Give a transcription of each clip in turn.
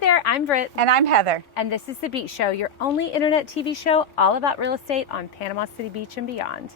there, I'm Britt. And I'm Heather. And this is The Beach Show, your only internet TV show all about real estate on Panama City Beach and beyond.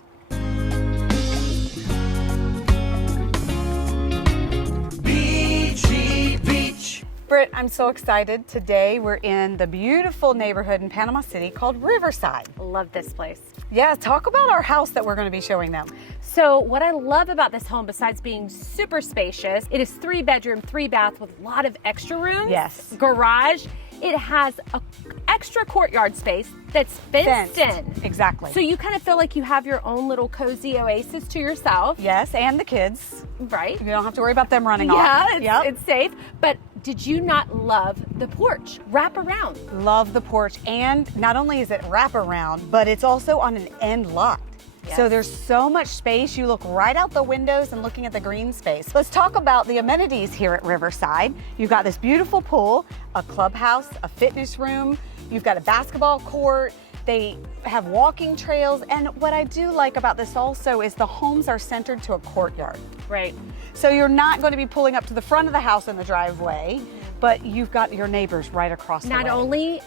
Beachy Beach. Britt, I'm so excited. Today we're in the beautiful neighborhood in Panama City called Riverside. Love this place. Yeah, talk about our house that we're going to be showing them. So what I love about this home, besides being super spacious, it is 3-bedroom, 3-bath with a lot of extra rooms. Yes. Garage. It has an extra courtyard space that's fenced in. Exactly. So you kind of feel like you have your own little cozy oasis to yourself. Yes, and the kids. Right. You don't have to worry about them running off. off. Yeah, it's safe. But did you not love the porch? Wrap around. Love the porch. And not only is it wrap around, but it's also on an end lot. Yes. So there's so much space. You look right out the windows and looking at the green space. Let's talk about the amenities here at Riverside. You've got this beautiful pool, a clubhouse, a fitness room. You've got a basketball court. They have walking trails. And what I do like about this also is the homes are centered to a courtyard. Right. So you're not going to be pulling up to the front of the house in the driveway, but you've got your neighbors right across the way. Not only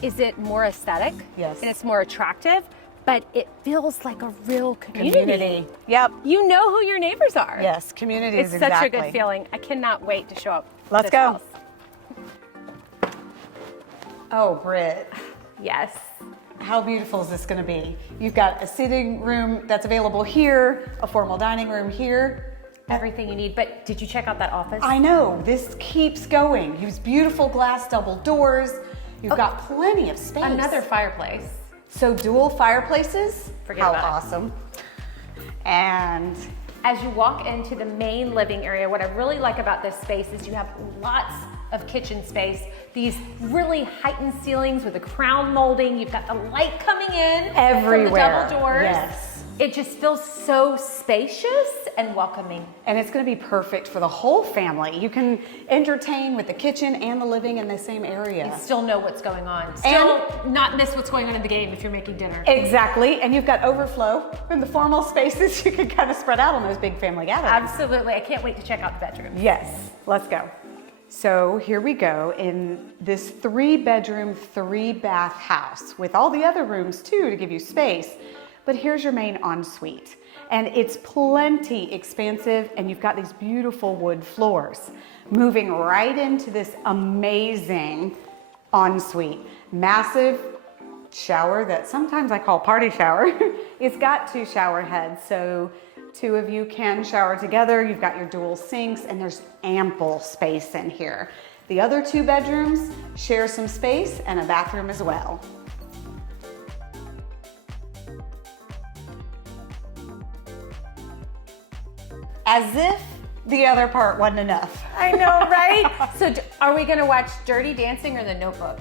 is it more aesthetic, yes, and it's more attractive, but it feels like a real community. Yep. You know who your neighbors are. Yes, community is exactly. It's such a good feeling. I cannot wait to show up. Let's go. House. Oh, Britt. Yes. How beautiful is this going to be? You've got a sitting room that's available here, a formal dining room here. Everything you need. But did you check out that office? I know. This keeps going. Use beautiful glass double doors. You've got plenty of space. Another fireplace. So dual fireplaces? Forget about it. How awesome. And as you walk into the main living area, what I really like about this space is you have lots of kitchen space. These really heightened ceilings with the crown molding. You've got the light coming in everywhere. From the double doors. Yes. It just feels so spacious and welcoming. And it's going to be perfect for the whole family. You can entertain with the kitchen and the living in the same area. And still know what's going on. Still not miss what's going on in the game if you're making dinner. Exactly. And you've got overflow in the formal spaces. You can kind of spread out on those big family gatherings. Absolutely. I can't wait to check out the bedroom. Yes. Let's go. So here we go in this 3-bedroom, 3-bath house with all the other rooms too to give you space. But here's your main ensuite. And it's plenty expansive, and you've got these beautiful wood floors. Moving right into this amazing ensuite. Massive shower that sometimes I call party shower. It's got 2 shower heads, so 2 of you can shower together. You've got your dual sinks, and there's ample space in here. The other 2 bedrooms share some space and a bathroom as well. As if the other part wasn't enough. I know, right? So are we gonna watch Dirty Dancing or The Notebook?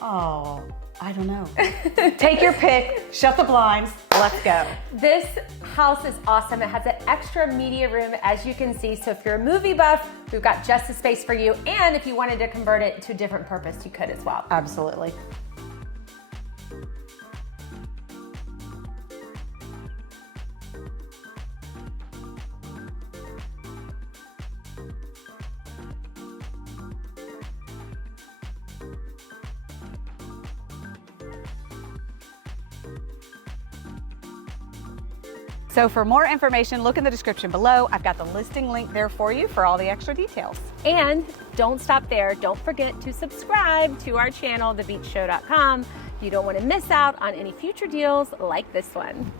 Oh, I don't know. Take your pick, shut the blinds, let's go. This house is awesome. It has an extra media room, as you can see. So if you're a movie buff, we've got just the space for you. And if you wanted to convert it to a different purpose, you could as well. Absolutely. So for more information, look in the description below. I've got the listing link there for you for all the extra details. And don't stop there. Don't forget to subscribe to our channel, thebeachshow.com. You don't want to miss out on any future deals like this one.